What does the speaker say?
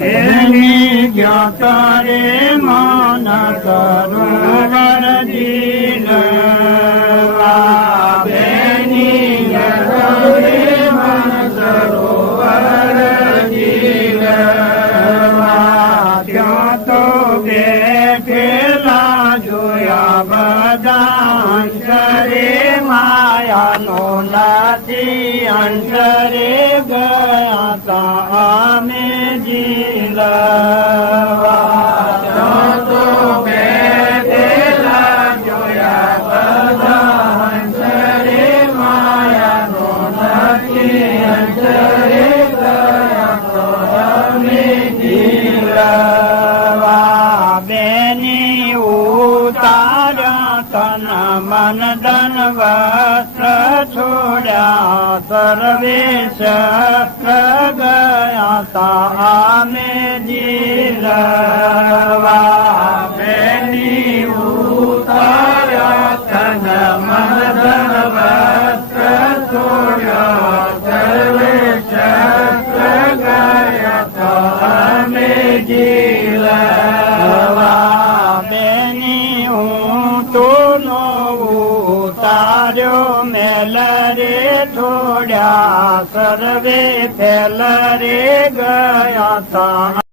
એની જ્ઞાત રે મન સરોવર જીલવા બેની જ્ઞાત રે મન સરોવર જીલવા ત્યાં તો બેઠેલા જોયા બધા અંતરે માયાનો નથી અંતરે ગયા તા અમે જીલવા ત્યાં તો બેઠેલા જોયા બધા અંતરે માયાનો નથી અંતરે ગયા તો અમે જીલવા બેની ઉતાર્યા તન મન ધન વસ્ત્ર છોડ્યા સર્વે શસ્ત્ર ગયા તા અમે જીલવા બેની ઉતાર્યા તન મન ધન વસ્ત્ર છોડ્યા સર્વે શસ્ત્ર ગયા તા અમે જીલવા બેની હું તો નો ઉતાર્યો મેલ રે છોડ્યા સર્વે ફેલ રે ગયા તા